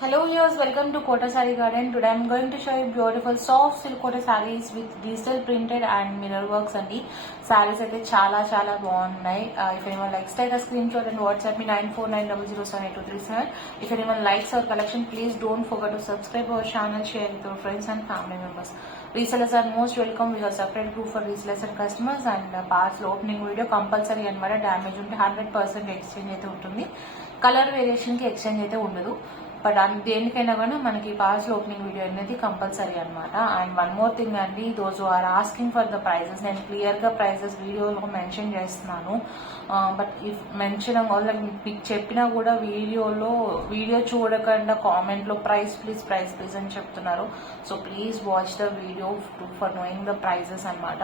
Hello viewers, welcome to Kota Saree Garden. Today I am going to show you beautiful soft silk Kota sarees with digital printed and mirror works అండి. sarees అయితే చాలా బాగున్నాయి. If anyone likes, take a screenshot and WhatsApp me 9490078237. If anyone likes our collection, please don't forget to subscribe our channel, share with your friends and family members. Resellers are most welcome. We have separate group for resellers and customers and parcel opening video compulsory అనమాట. డ్యామేజ్ ఉంటే 100% ఎక్స్చేంజ్ అయితే ఉంటుంది. Colour variation కి ఎక్స్చేంజ్ అయితే ఉండదు. బట్ దేనికైనా కూడా మనకి పార్సల్ ఓపెనింగ్ వీడియో అనేది కంపల్సరీ అనమాట. అండ్ వన్ మోర్ థింగ్ అండి, those are asking for the prices, నేను క్లియర్గా ప్రైజెస్ వీడియోలో మెన్షన్ చేస్తున్నాను. బట్ ఇఫ్ మెన్షన్ మీకు చెప్పినా కూడా వీడియో చూడకుండా కామెంట్లో ప్రైస్ ప్లీజ్ అని చెప్తున్నారు. So please watch the video for knowing the prices అనమాట.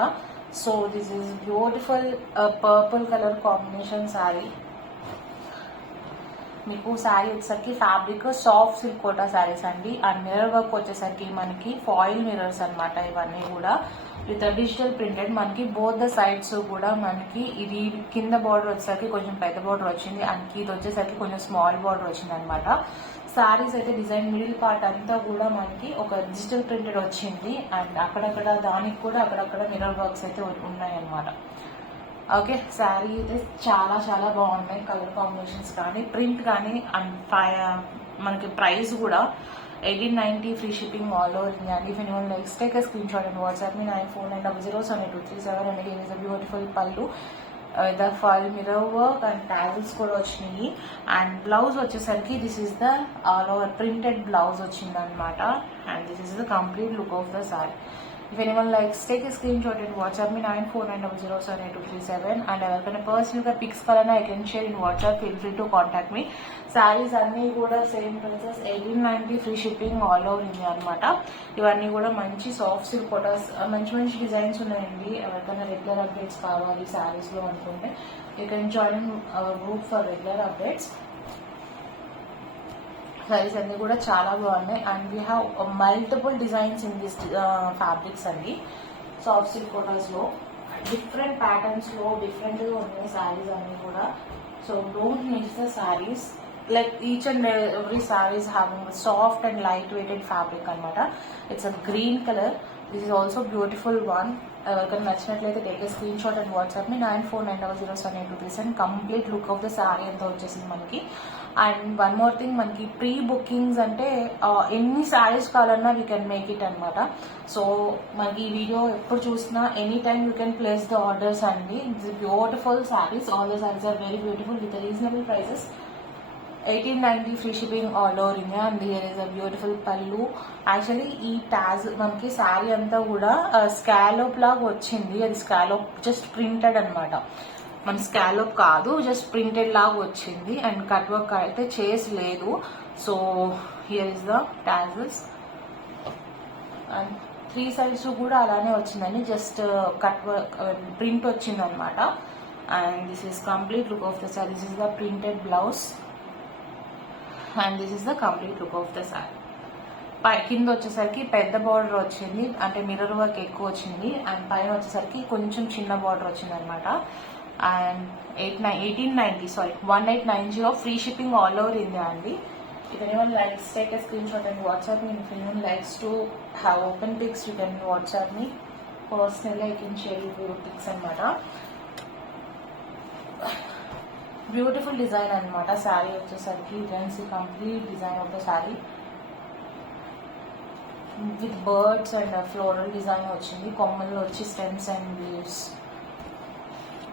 So this is beautiful purple colour combination sari. మీకు శారీ వచ్చేసరికి fabric soft silk Kota saris అండి. అండ్ మిర్రర్ వర్క్ వచ్చేసరికి మనకి ఫాయిల్ మిర్రర్స్ అనమాట. ఇవన్నీ కూడా విత్ డిజిటల్ ప్రింటెడ్. మనకి బోత్ ద సైడ్స్ కూడా మనకి ఇది కింద బార్డర్ వచ్చేసరికి కొంచెం పెద్ద బార్డర్ వచ్చింది అండ్ ఇది వచ్చేసరికి కొంచెం స్మాల్ బార్డర్ వచ్చింది అనమాట. శారీస్ అయితే డిజైన్ మిడిల్ పార్ట్ అంతా కూడా మనకి ఒక డిజిటల్ ప్రింటెడ్ వచ్చింది అండ్ అక్కడక్కడ దానికి కూడా అక్కడక్కడ మిర్రర్ వర్క్స్ అయితే ఉన్నాయి అనమాట. ఓకే, శారీ అయితే చాలా బాగున్నాయి. కలర్ కాంబినేషన్స్ కానీ ప్రింట్ కానీ అండ్ మనకి ప్రైస్ కూడా 1890 free shipping all over India అండి. If anyone likes, take a screenshot and WhatsApp me 9490078237. and again is a beautiful pallu the full mirror work and tassels కూడా వచ్చినాయి. And blouse వచ్చేసరికి this is the all over printed blouse వచ్చింది అనమాట. And this is the complete look of the sorry. If anyone likes, take a screenshot and WhatsApp me 9490078237. and ఎవరికైనా పర్సనల్గా పిక్స్ కావాలన్నా I can share in WhatsApp. feel free to contact me. Saris అన్నీ కూడా same prices 1890 free shipping all over India అనమాట. ఇవన్నీ కూడా మంచి soft silk Kotas, మంచి డిజైన్స్ ఉన్నాయండి. ఎవరికైనా రెగ్యులర్ అప్డేట్స్ కావాలి శారీస్లో అనుకుంటే you can join our group for regular updates. Saris అన్ని కూడా చాలా బాగున్నాయి and we have multiple designs in this fabrics అండి. సాఫ్ట్ సిల్క్ కోటాస్ లో డిఫరెంట్ ప్యాటర్న్స్ లో డిఫరెంట్ గా ఉన్నాయి సారీస్ అన్ని కూడా. So don't miss the saris. Like each and every saris having soft and light weighted fabric అనమాట. It's a green colour. This is also beautiful one. ఎవరికైనా నచ్చినట్లయితే take a screen shot and WhatsApp me 9490078237. Complete look of the sari అంతా వచ్చేసింది మనకి. And one more thing, మనకి pre bookings అంటే ఎన్ని శారీస్ కావాలన్నా వీ కెన్ మేక్ ఇట్ అనమాట. సో మనకి ఈ వీడియో ఎప్పుడు చూసినా any time you can place the orders అండి. Beautiful saris, all the saris are very beautiful with reasonable prices. 1890 free shipping all over India and here is a beautiful pallu. Actually ఈ టాజ్ మనకి శారీ అంతా కూడా స్కాలోప్ లాగా వచ్చింది. అది స్కాలోప్ జస్ట్ ప్రింటెడ్ అనమాట. మన స్కాలోప్ కాదు, జస్ట్ ప్రింటెడ్ లాగా వచ్చింది అండ్ కట్ వర్క్ అయితే చేసలేదు. So here is the tassels and 3 sides కూడా అలానే వచ్చిందండి. జస్ట్ కట్ వర్క్ ప్రింట్ వచ్చింది అనమాట. And this is complete look of the sari. This is the printed blouse and this is the complete look of the sari. కింద వచ్చేసరికి పెద్ద బార్డర్ వచ్చింది, అంటే మిర్రర్ వర్క్ ఎక్కువ వచ్చింది. అండ్ పైన వచ్చేసరికి కొంచెం చిన్న బార్డర్ వచ్చింది అనమాట. And 1890 free shipping all over India అండి. If anyone likes, take a screen shot and WhatsApp me. If anyone likes to have open pics, you can WhatsApp me personally. I can share you pics అనమాట. Beautiful design అనమాట. శారీ వచ్చేసరికి you can see complete design of the sari with birds and floral design వచ్చింది. కొమ్మల్లో వచ్చి stems and leaves.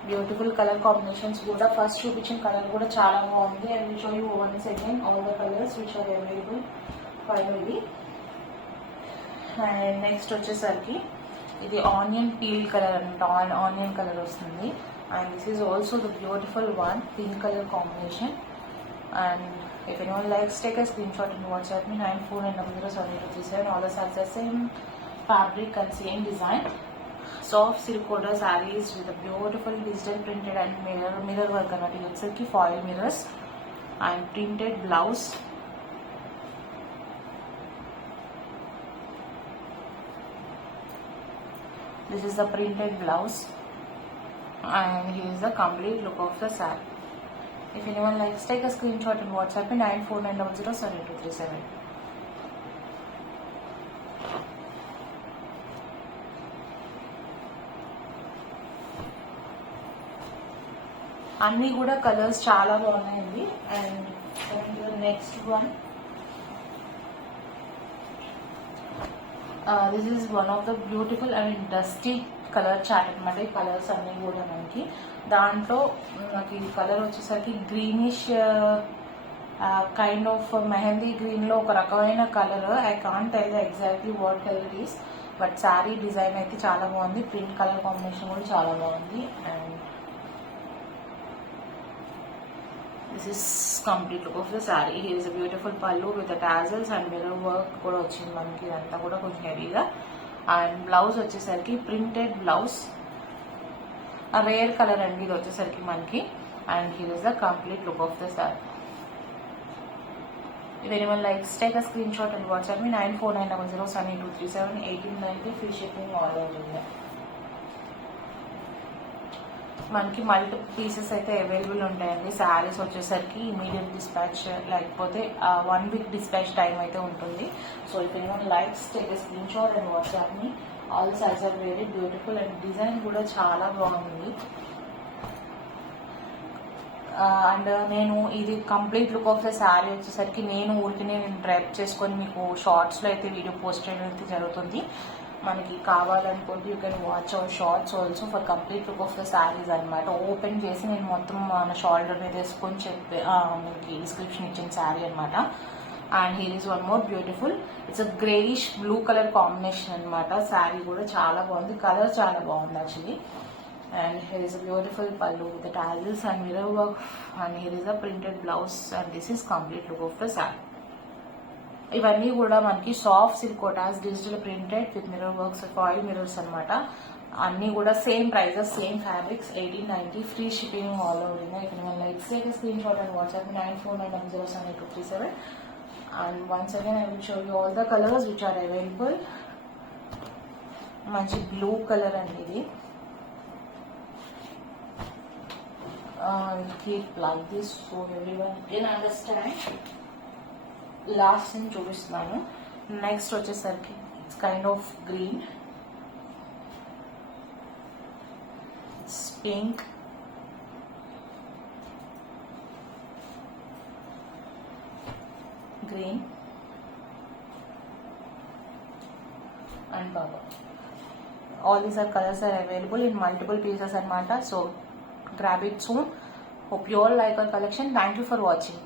Beautiful colour combinations కూడా. First చూపించిన కలర్ కూడా చాలా బాగుంది. I will show you once again all the colours which are available finally. And next వచ్చేసరికి ఇది ఆనియన్ పీల్ కలర్ అనమాట. ఆనియన్ కలర్ వస్తుంది. And this is also the beautiful one, pink color combination. And if anyone likes, take a screenshot and WhatsApp me 9490078237. all the sarees are same fabric and same design. Soft silk cotta sarees with a beautiful digital printed and mirror work anamata. It's foil mirrors and printed blouse. This is the printed blouse and here is the complete look of the saree. If anyone likes, take a screenshot and WhatsApp me 9490078237. అన్నీ కూడా కలర్స్ చాలా బాగున్నాయండి. And next one, this is one of the beautiful and dusty colour chart అనమాట. ఈ కలర్స్ అన్నీ కూడా మనకి దాంట్లో నాకు ఈ కలర్ వచ్చేసరికి గ్రీనిష్ కైండ్ ఆఫ్ మెహందీ గ్రీన్లో ఒక రకమైన colour. I can't tell exactly what colour is, but sari డిజైన్ అయితే చాలా బాగుంది. ప్రింట్ కలర్ కాంబినేషన్ కూడా చాలా బాగుంది. And this is complete look of the saree. Here is a beautiful pallu with the tassels and mirror work కూడా వచ్చింది మనకి. ఇదంతా కూడా కొంచెం హెవీగా. అండ్ బ్లౌజ్ వచ్చేసరికి ప్రింటెడ్ బ్లౌజ్, రేర్ కలర్ అండి ఇది వచ్చేసరికి మనకి. And here is the complete look of the saree. If anyone likes, take a screenshot and WhatsApp me 9490078237. 1890 free shipping all over India. మనకి మల్టిపుల్ పీసెస్ అయితే అవైలబుల్ ఉంటాయండి. శారీస్ వచ్చేసరికి immediate dispatch లేకపోతే 1 week dispatch time అయితే ఉంటుంది. So if anyone likes, take a screen shot and WhatsApp me. All size are very beautiful and design కూడా చాలా బాగుంది. అండ్ నేను ఇది complete look of the sari వచ్చేసరికి నేను డ్రైప్ చేసుకొని మీకు షార్ట్స్లో అయితే వీడియో పోస్ట్ చేయడం అయితే జరుగుతుంది. మనకి కావాలనుకుంటే you can watch our shorts also for complete look of the sarees అనమాట. ఓపెన్ చేసి నేను మొత్తం మన షోల్డర్ మీద వేసుకొని మీకు డిస్క్రిప్షన్ ఇచ్చిన శారీ అనమాట. And here is one more beautiful, it's a greyish blue colour combination అనమాట. శారీ కూడా చాలా బాగుంది, కలర్ చాలా బాగుంది actually. And here is a beautiful pallu with the tassels and mirror work. And here is a printed blouse and this is complete look of the sari. ఇవన్నీ కూడా మనకి soft silk Kotas digital printed with mirror works, foil mirrors అనమాట. అన్నీ కూడా same prices, same fabrics, 1890 free shipping all over India. ఇక్కడ మన like take screen shot and WhatsApp 9490078237. And once again I will show you all the colours which are available. మంచి blue colour అండి ఇది. Keep like this so everyone can understand. Last నేను చూపిస్తున్నాను. Next వచ్చేసరికి it's kind of green, it's pink, green and purple. All these are colors are available in multiple pieces anamata. So grab it soon. Hope you all like our collection. Thank you for watching.